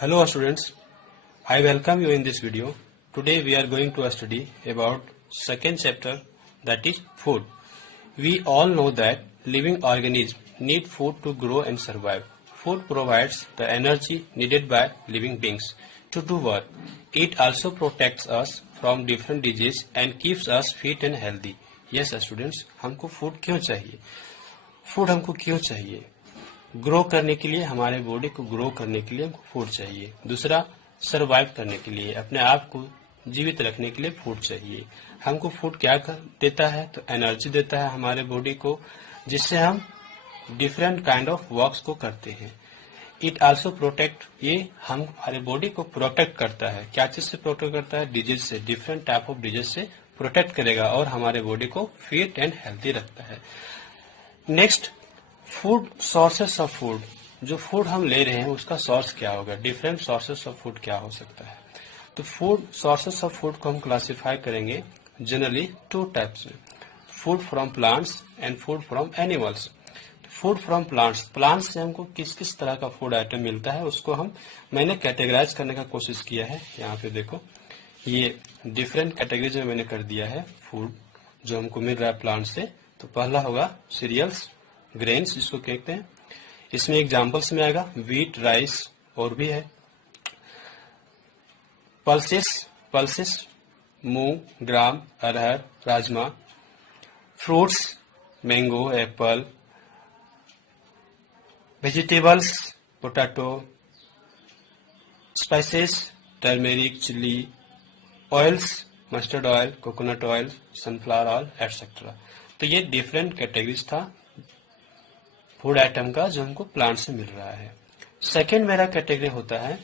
Hello students, I welcome you in this video. Today we are going to study about second chapter, that is food. We all know that living organisms need food to grow and survive. Food provides the energy needed by living beings to do work. It also protects us from different diseases and keeps us fit and healthy. Yes students, हमको food क्यों चाहिए? Food हमको क्यों चाहिए? Grow करने के लिए, हमारे बॉडी को ग्रो करने के लिए हमको फूड चाहिए। दूसरा, सरवाइव करने के लिए, अपने आप को जीवित रखने के लिए फूड चाहिए। हमको फूड क्या देता है? तो एनर्जी देता है हमारे बॉडी को, जिससे हम डिफरेंट काइंड ऑफ वर्क्स को करते हैं। इट आल्सो प्रोटेक्ट, ये हम हमारे बॉडी को प्रोटेक्ट करता है। क्या चीज से प्रोटेक्ट करता है? डिजीज से, डिफरेंट टाइप ऑफ डिजीज से प्रोटेक्ट करेगा और हमारे बॉडी को फिट एंड हेल्थी रखता है। Next, food sources of food. जो फूड हम ले रहे हैं उसका सोर्स क्या होगा? डिफरेंट सोर्सेस ऑफ फूड क्या हो सकता है? तो फूड सोर्सेस ऑफ फूड को हम क्लासिफाई करेंगे जनरली टू टाइप्स में, food from plants and food from animals. Food from plants, plants से हमको किस किस तरह का फूड आइटम मिलता है उसको मैंने कैटेगराइज करने का कोशिश किया है। यहाँ पे देखो, ये डिफरेंट कैटेगरीज में मैंने कर दिया है फूड जो हमको मिल रहा है प्लांट से। तो पहला होगा सीरियल्स, ग्रेन्स जिसको कहते हैं। इसमें एग्जाम्पल्स में आएगा व्हीट, राइस और भी है। Pulses moong, gram, arhar, rajma. Fruits, mango, apple. Vegetables, potato. Spices, turmeric, chilli. Oils, mustard oil, coconut oil, sunflower oil etcetera. तो ये डिफरेंट कैटेगरीज था फूड आइटम का जो हमको प्लांट से मिल रहा है। सेकेंड मेरा कैटेगरी होता है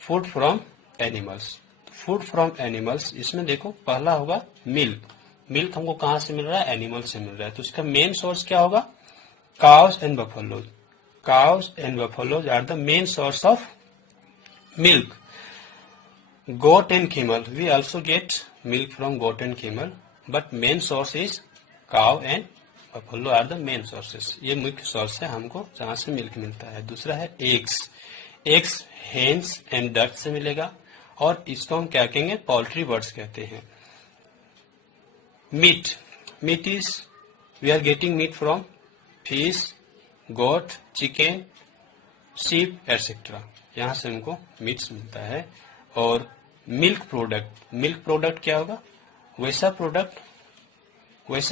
food from animals. Food from animals, इसमें देखो पहला होगा मिल्क। मिल्क हमको कहाँ से मिल रहा है? एनिमल से मिल रहा है। तो इसका मेन सोर्स क्या होगा? Cows and buffaloes. Cows and buffaloes are the main source of milk. Goat and camel, we also get milk from goat and camel, but main source is cow and buffalo are the main sources. ये मुख्य source है हमको जहाँ से milk मिलता है। दूसरा है eggs. Eggs hens and duck से मिलेगा और इसको हम क्या कहेंगे? पोल्ट्री बर्ड्स कहते हैं। Meat is, we are getting meat from fish, goat, chicken, sheep etcetera. यहाँ से हमको मीट्स मिलता है। और मिल्क प्रोडक्ट क्या होगा? वैसा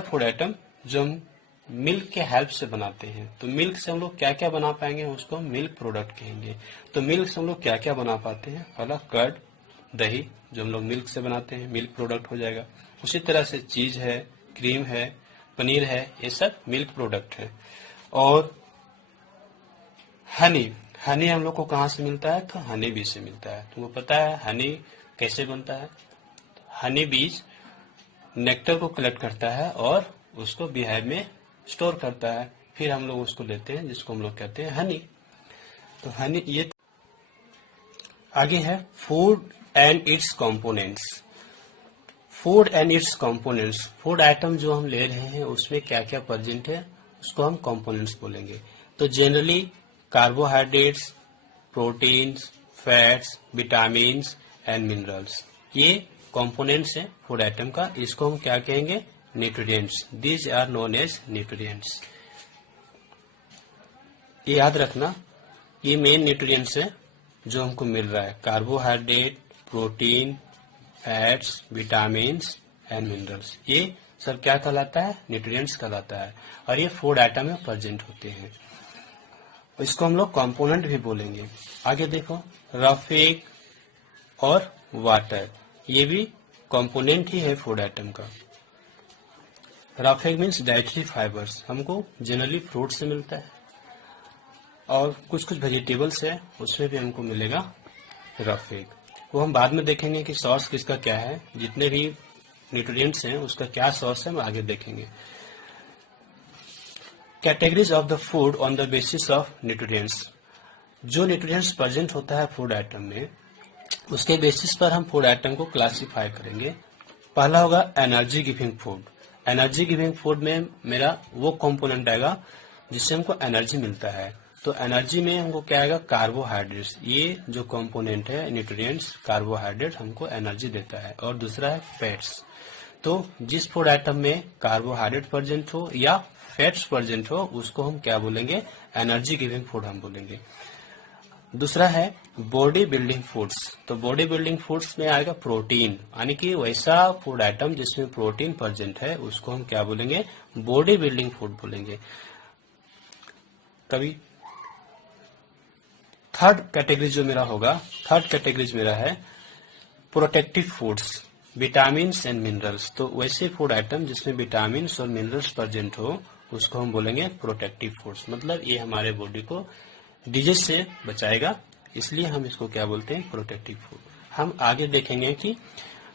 फूड आइटम जो हम मिल्क के हेल्प से बनाते हैं। तो मिल्क से हम लोग क्या क्या बना पाएंगे उसको हम मिल्क प्रोडक्ट कहेंगे। तो मिल्क से हम लोग क्या क्या बना पाते हैं? पहला कर्ड, दही जो हम लोग मिल्क से बनाते हैं, मिल्क प्रोडक्ट हो जाएगा। उसी तरह से चीज है, क्रीम है, पनीर है, ये सब मिल्क प्रोडक्ट है। और हनी हम लोग को कहाँ से मिलता है? तो हनी बीज से मिलता है। तुमको पता है हनी कैसे बनता है? हनी बीज नेक्टर को कलेक्ट करता है और उसको बीहाइव में स्टोर करता है, फिर हम लोग उसको लेते हैं जिसको हम लोग कहते हैं हनी। तो हनी, ये आगे है food and it's components. Food and it's components, food item जो हम ले रहे हैं उसमें क्या क्या प्रेजेंट है उसको हम कंपोनेंट्स बोलेंगे। तो generally carbohydrates, proteins, fats, vitamins and minerals, ये कंपोनेंट्स हैं फूड आइटम का। इसको हम क्या कहेंगे? Nutrients. These are known as nutrients. ये याद रखना, ये मेन न्यूट्रिएंट्स है जो हमको मिल रहा है। Carbohydrate, protein, fats, vitamins and minerals, ये सब क्या कहलाता है? न्यूट्रिएंट्स कहलाता है। और ये फूड आइटम में प्रेजेंट होते हैं। इसको हम लोग कंपोनेंट भी बोलेंगे। आगे देखो, रफ एग और वाटर, ये भी कंपोनेंट ही है फूड आइटम का। Rough egg means dietary fibres, हमको जनरली फ्रूट से मिलता है और कुछ वेजिटेबल्स है उसमें भी हमको मिलेगा रफ एग। वो हम बाद में देखेंगे कि सोर्स किसका क्या है। जितने भी न्यूट्रिएंट्स हैं उसका क्या सोर्स है हम आगे देखेंगे। Categories of the food on the basis of nutrients. जो न्यूट्रिएंट्स प्रेजेंट होता है फूड आइटम में, उसके बेसिस पर हम फूड आइटम को क्लासिफाई करेंगे। पहला होगा energy giving food. Energy giving food में मेरा वो कंपोनेंट आएगा जिससे हमको एनर्जी मिलता है। तो एनर्जी में हमको क्या आएगा, कार्बोहाइड्रेट्स। ये जो कंपोनेंट है न्यूट्रिएंट्स, कार्बोहाइड्रेट हमको एनर्जी देता है। और दूसरा है फैट्स। तो जिस फूड आइटम में कार्बोहाइड्रेट प्रेजेंट हो या फैट्स प्रेजेंट हो उसको हम क्या बोलेंगे, एनर्जी गिविंग फूड हम बोलेंगे। दूसरा है बॉडी बिल्डिंग फूड्स। तो बॉडी बिल्डिंग फूड्स में आएगा प्रोटीन, यानी कि वैसा फूड आइटम जिसमें प्रोटीन प्रेजेंट है उसको हम क्या बोलेंगे, बॉडी बिल्डिंग फूड बोलेंगे। कभी थर्ड कैटेगरी जो मेरा होगा, थर्ड कैटेगरी मेरा है protective foods, vitamin and minerals. तो वैसे फूड आइटम जिसमें विटामिन और मिनरल्स प्रेजेंट हो उसको हम बोलेंगे प्रोटेक्टिव फूड्स। मतलब ये हमारे बॉडी को डिजीज से बचाएगा, इसलिए हम इसको क्या बोलते हैं, प्रोटेक्टिव फूड। हम आगे देखेंगे कि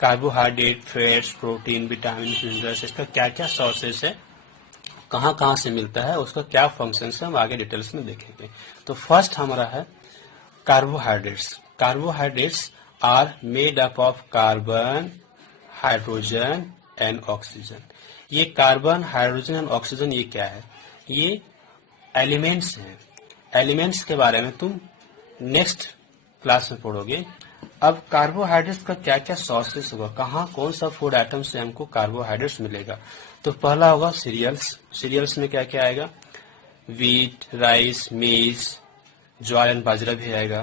carbohydrate, fats, protein, vitamin, minerals, इसका क्या क्या सोर्सेस है, कहाँ कहाँ से मिलता है, उसका क्या फंक्शन है, हम आगे डिटेल्स में देखेंगे। तो फर्स्ट हमारा है carbohydrates. Carbohydrates are made up of carbon, hydrogen and oxygen. ये कार्बन, हाइड्रोजन एंड ऑक्सीजन ये क्या है, ये एलिमेंट्स हैं। एलिमेंट्स के बारे में तुम नेक्स्ट क्लास में पढ़ोगे। अब कार्बोहाइड्रेट्स का क्या क्या सोर्सेस होगा, कहाँ कौन सा फूड आइटम से हमको कार्बोहाइड्रेट्स मिलेगा। तो पहला होगा सीरियल्स। सीरियल्स में क्या क्या आएगा, वीट, राइस, मेज, ज्वार एंड बाजरा भी आएगा।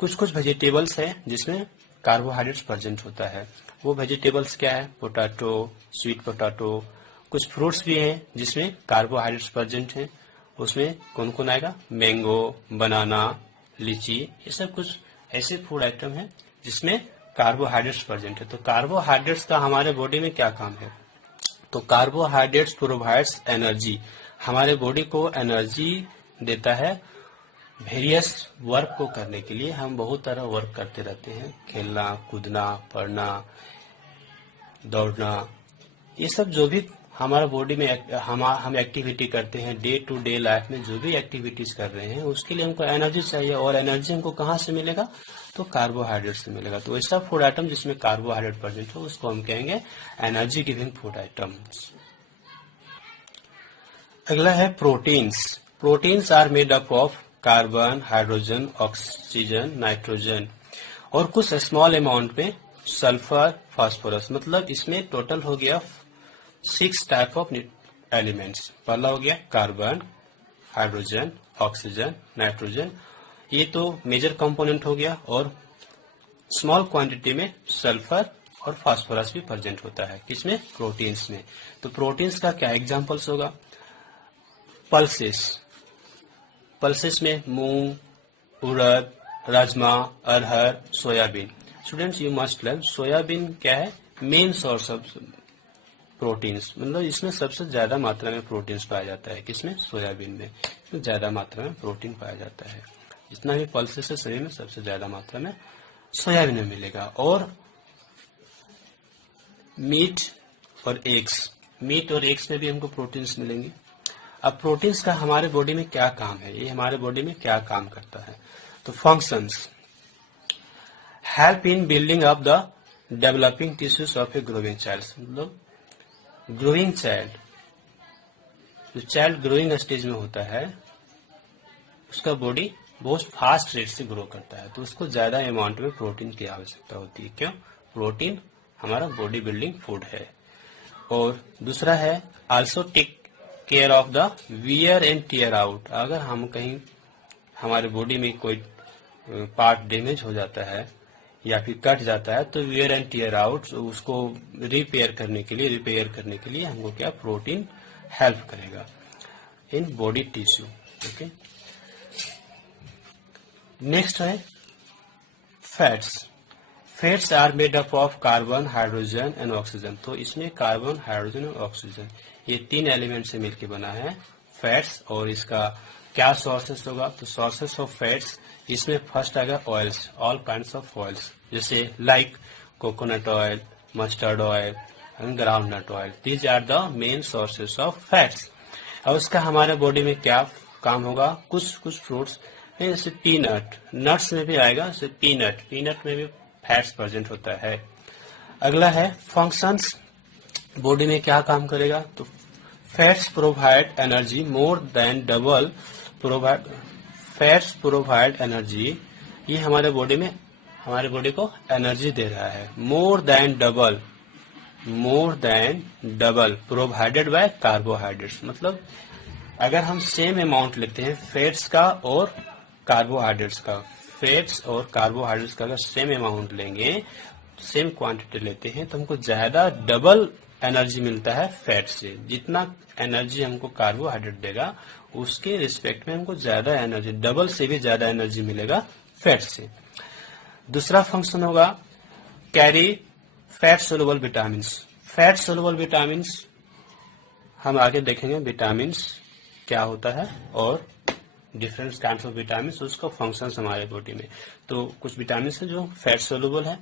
कुछ कुछ वेजिटेबल्स है जिसमें कार्बोहाइड्रेट्स प्रेजेंट होता है। वो वेजिटेबल्स क्या है, पोटैटो, स्वीट पोटैटो। कुछ फ्रूट्स भी हैं जिसमें कार्बोहाइड्रेट्स प्रेजेंट हैं, उसमें कौन कौन आएगा, मैंगो, बनाना, लीची। ये सब कुछ ऐसे फूड आइटम है जिसमें कार्बोहाइड्रेट्स प्रेजेंट है। तो कार्बोहाइड्रेट्स का हमारे बॉडी में क्या काम है, तो कार्बोहाइड्रेट्स प्रोवाइड्स एनर्जी, हमारे बॉडी को एनर्जी देता है वेरियस वर्क को करने के लिए। हम बहुत तरह वर्क करते रहते हैं, खेलना, कूदना, पढ़ना, दौड़ना, ये सब जो भी हमारा बॉडी में हम एक्टिविटी करते हैं, डे टू डे लाइफ में जो भी एक्टिविटीज कर रहे हैं उसके लिए हमको एनर्जी चाहिए। और एनर्जी हमको कहाँ से मिलेगा, तो कार्बोहाइड्रेट से मिलेगा। तो ऐसा फूड आइटम जिसमें कार्बोहाइड्रेट प्रेजेंट हो उसको हम कहेंगे एनर्जी गिविंग फूड आइटम्स। अगला है proteins. Proteins are made up of carbon, hydrogen, oxygen, nitrogen और कुछ स्मॉल अमाउंट में सल्फर, फास्फोरस। मतलब इसमें टोटल हो गया 6 टाइप ऑफ एलिमेंट्स। पहला हो गया कार्बन, हाइड्रोजन, ऑक्सीजन, नाइट्रोजन, ये तो मेजर कंपोनेंट हो गया। और स्मॉल क्वांटिटी में सल्फर और फास्फोरस भी प्रेजेंट होता है, किसमें, प्रोटीन्स में। तो प्रोटीन्स का क्या एग्जांपल्स होगा, पल्सेस। पल्सेस में moong, urad, rajma, arhar, soybean. Students you must learn, soybean क्या है, मेन सोर्स ऑफ प्रोटीन्स। मतलब इसमें सबसे ज्यादा मात्रा में प्रोटीन्स पाया जाता है, किसमें, सोयाबीन में। इसमें ज्यादा मात्रा में प्रोटीन पाया जाता है। जितना भी पल्सेस है शरीर में सबसे ज्यादा मात्रा में सोयाबीन में मिलेगा। और मीट और एग्स, मीट और एग्स में भी हमको प्रोटीन्स मिलेंगे। अब प्रोटीन्स का हमारे बॉडी में क्या काम है, ये हमारे बॉडी में क्या काम करता है, तो functions, help in building up the developing tissues of a growing child. मतलब ग्रोइंग चाइल्ड, जो चाइल्ड ग्रोइंग स्टेज में होता है उसका बॉडी बहुत फास्ट रेट से ग्रो करता है, तो उसको ज्यादा अमाउंट में प्रोटीन की आवश्यकता होती है। क्यों, प्रोटीन हमारा बॉडी बिल्डिंग फूड है। और दूसरा है also take care of the wear and tear out. अगर हम कहीं हमारे बॉडी में कोई पार्ट डैमेज हो जाता है या फिर कट जाता है तो वियर एंड टीयर आउट, उसको रिपेयर करने के लिए हमको क्या, प्रोटीन हेल्प करेगा in body tissue. Okay, next है fats. Fats are made up of carbon, hydrogen and oxygen. तो इसमें कार्बन, हाइड्रोजन और ऑक्सीजन ये 3 एलिमेंट से मिलकर बना है फैट्स। और इसका क्या सोर्सेस होगा, तो सोर्सेस ऑफ फैट्स इसमें फर्स्ट आएगा oils, all kinds of oils, जैसे like coconut oil, mustard oil and groundnut oil. These are the main sources of fats. और उसका हमारे बॉडी में क्या काम होगा, कुछ फ्रूट्स जैसे पीनट, नट्स में भी आएगा, जैसे पीनट में भी फैट्स प्रेजेंट होता है। अगला है फंक्शंस, बॉडी में क्या काम करेगा, तो fats provide energy more than double fats provide energy, ये हमारे बॉडी को एनर्जी दे रहा है। More than double provided by carbohydrates, मतलब अगर हम सेम अमाउंट लेते हैं फैट्स का और कार्बोहाइड्रेट्स का, फैट्स और कार्बोहाइड्रेट्स का अगर सेम अमाउंट लेंगे, सेम क्वांटिटी लेते हैं, तो हमको ज्यादा डबल एनर्जी मिलता है फैट से। जितना एनर्जी हमको कार्बोहाइड्रेट देगा उसके रिस्पेक्ट में हमको ज्यादा एनर्जी, डबल से भी ज्यादा एनर्जी मिलेगा फैट से। दूसरा फंक्शन होगा carry fat soluble vitamins. Fat soluble vitamins हम आगे देखेंगे, विटामिन्स क्या होता है और डिफरेंट काइंड्स ऑफ विटामिन्स, उसका फंक्शंस हमारे बॉडी में। तो कुछ विटामिन्स है जो फैट सोलुबल है,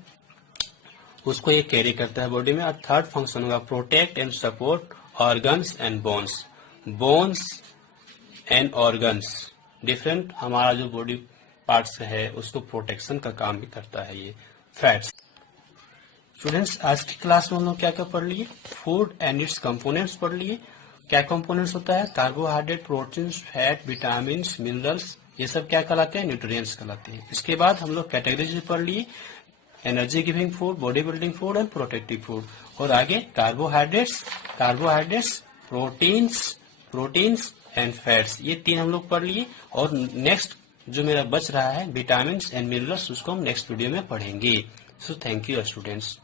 उसको ये कैरी करता है बॉडी में। और थर्ड फंक्शन होगा protect and support organs and bones. Bones and organs, different हमारा जो बॉडी पार्ट्स है उसको प्रोटेक्शन का काम भी करता है ये फैट्स। स्टूडेंट्स, आज की क्लास में हम लोग क्या क्या पढ़ लिए? फूड एंड इट्स कंपोनेंट्स पढ़ लिए। क्या कंपोनेंट्स होता है? Carbohydrate, proteins, fat, vitamins, minerals, ये सब क्या कहलाते हैं? न्यूट्रिएंट्स कहलाते हैं। इसके बाद हम लोग कैटेगरीज भी पढ़ लिए, energy giving food, body building food and protective food. और आगे कार्बोहाइड्रेट्स, प्रोटीन्स एंड फैट्स, ये तीन हम लोग पढ़ लिए। और नेक्स्ट जो मेरा बच रहा है विटामिन्स एंड मिनरल्स, उसको हम नेक्स्ट वीडियो में पढ़ेंगे। So thank you students.